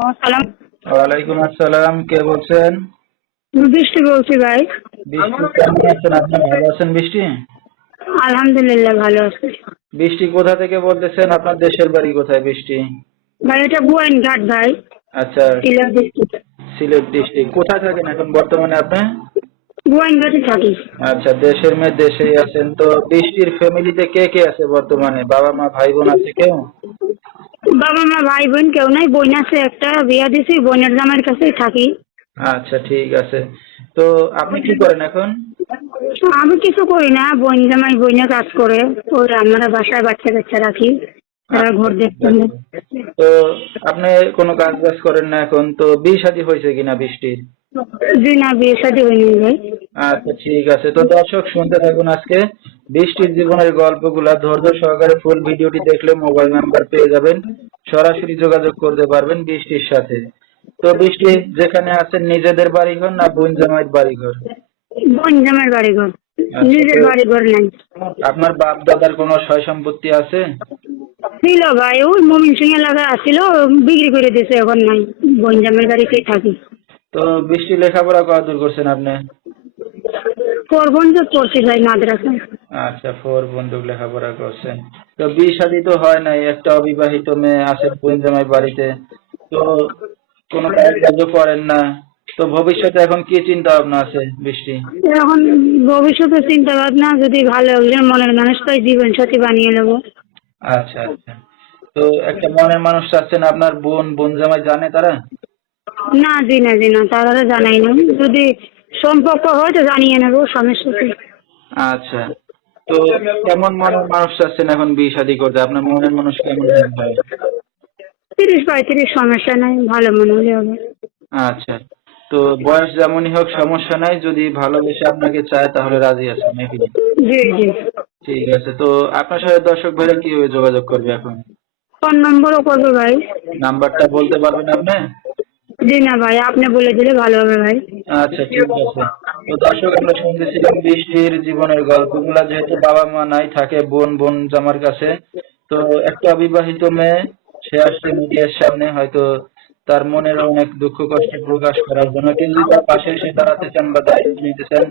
ওয়ালাইকুম আসসালাম কে বলছেন? বৃষ্টি বলছি ভাই। বৃষ্টি কেমন আছেন? আপনি ভালো আছেন বৃষ্টি? আলহামদুলিল্লাহ ভালো আছি। বৃষ্টি কোথা থেকে বলতেছেন আপনার দেশের বাড়ি কোথায় বৃষ্টি? ভাই এটা বুয়াইন ঘাট ভাই। আচ্ছা। সিলেট ডিস্ট্রিক্ট। সিলেট ডিস্ট্রিক্ট। কোথায় থাকেন এখন বর্তমানে আপনি? বুয়াইন ঘাটে থাকি। আচ্ছা দেশের মেয়ে দেশেই আছেন। তো বৃষ্টির ফ্যামিলিতে কে কে আছে বর্তমানে? বাবা মা ভাই বোন আছে কেউ? বাবা মা ভাই বোন কেউ নাই বোন আছে একটা বিয়া দিছি বোনের জামাইয়ের কাছেই থাকি। আচ্ছা ঠিক আছে। তো আপনি কি করেন এখন? আমি কিছু করি না বোন জামাই বোনে কাজ করে ওর আমরা বাসায় বাচ্চা কাচ্চা রাখি তারা ঘর দেখতে তো আপনি কোনো কাজ বাজ করেন না এখন? তো বিয়ে শাদী হয়েছে কিনা বৃষ্টির? জি না বিয়ে শাদী হয়নি ভাই। আচ্ছা ঠিক আছে। তো দর্শক শুনতে থাকুন আজকে। বৃষ্টির জীবনের গল্পগুলা ধৈর্য সহকারে ফুল ভিডিওটি দেখলে মোবাইল নাম্বার পেয়ে যাবেন। সরাসরি যোগাযোগ করতে পারবেন বৃষ্টির সাথে। তো বৃষ্টি যেখানে আছেন নিজেদের বাড়ি ঘর না বোন জামাইয়ের বাড়ি ঘর বোন জামাইয়ের বাড়ি ঘর নিজের বাড়ি ঘর নাই। আপনার বাপ দাদার কোনো সয় সম্পত্তি আছে? ছিল ভাই ওই মমিন সিং এলাকা আসছিল বিক্রি করে দিয়েছে এখন নাই। বোন জামাইয়ের বাড়িতেই থাকি। তো বৃষ্টি লেখাপড়া কত দূর করছেন আপনি? করবন তো পড়ছি ভাই মাদ্রাসায়। আচ্ছা ফোর বন্দুক লেখাপড়া করছেন। তো বিয়ে শাদী তো হয় নাই একটা অবিবাহিত মেয়ে আছে বোন জামাই বাড়িতে। তো কোনো কাজ করেন না। তো ভবিষ্যতে এখন কি চিন্তা ভাবনা আছে বৃষ্টি? এখন ভবিষ্যতে চিন্তা ভাবনা যদি ভালো একজন মনের মানুষ পাই জীবন সাথী বানিয়ে নেব। আচ্ছা আচ্ছা। তো একটা মনের মানুষ চাচ্ছেন আপনার বোন বোন জামাই জানে তারা? না জি না জি না তারা জানাই না। যদি সম্পর্ক হয় তো জানিয়ে নেব সমস্যা আচ্ছা। তো কেমন মনের মানুষ চাচ্ছেন এখন বিয়ে শাদী করতে? আপনার মনের মানুষ কেমন হয় তিরিশ পঁয়ত্রিশ সমস্যা নাই ভালো মনে হলে হবে। আচ্ছা তো বয়স যেমনই হোক সমস্যা নাই যদি ভালোবেসে আপনাকে চায় তাহলে রাজি আছেন নাকি? জি জি। ঠিক আছে তো আপনার সাথে দর্শক ভাইরা কীভাবে যোগাযোগ করবে এখন? ফোন নম্বরও করব ভাই। নাম্বারটা বলতে পারবেন আপনি? জি না ভাই আপনি বলে দিলে ভালো হবে ভাই। আচ্ছা ঠিক আছে। তো দর্শক, আমরা শুনতেছিলাম বৃষ্টির জীবনের গল্পগুলা, যেহেতু বাবা মা নাই, থাকে বোন বোন জামার কাছে। তো একটা অবিবাহিত মেয়ে, সে আসছে মিডিয়ার সামনে, হয়তো তার মনের অনেক দুঃখ, কষ্ট প্রকাশ করার জন্য। যদি তার পাশে এসে দাঁড়াতে চান বা দায়িত্ব নিতে চান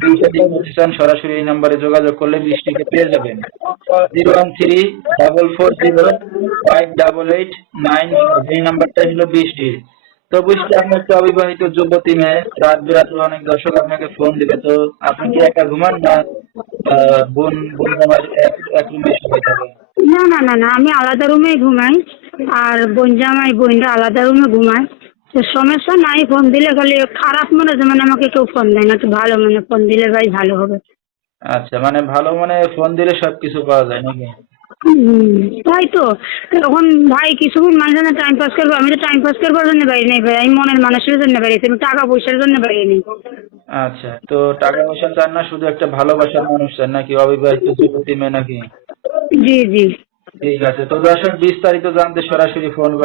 বিয়ে করতে চান, সরাসরি এই নাম্বারে যোগাযোগ করলে বৃষ্টিকে পেয়ে যাবেন। Zero one three double four zero five double eight nine এই নাম্বারটা হলো বৃষ্টির। তো বুঝতে আপনি একটা অবিবাহিত যুবতী মেয়ে রাত বিরাত অনেক দর্শক আপনাকে ফোন দিবে তো আপনি কি একা ঘুমান না বোন বোন আমার এক এক রুমে সবাই থাকে না না না না আমি আলাদা রুমেই ঘুমাই আর বোন জামাই বোনরা আলাদা রুমে ঘুমায়। তো সমস্যা নাই ফোন দিলে খালি খারাপ মনে হয় মানে আমাকে কেউ ফোন দেয় না তো ভালো মানে ফোন দিলে ভাই ভালো হবে। আচ্ছা মানে ভালো মানে ফোন দিলে সবকিছু পাওয়া যায় নাকি? তাই তো। তখন ভাই কিছুক্ষণ মাঝে মাঝে টাইম পাস করব। আমি তো টাইম পাস করবার জন্য বাইরে নেই ভাই। আমি মনের মানুষের জন্য বেরিয়েছি। আমি টাকা পয়সার জন্য বাইরে নেই। আচ্ছা তো টাকা পয়সা চান না? শুধু একটা ভালোবাসার মানুষ চান নাকি? অবিবাহিত যুবতী মেয়ে নাকি? জি জি। ঠিক আছে তো দর্শক বিস্তারিত জানতে সরাসরি ফোন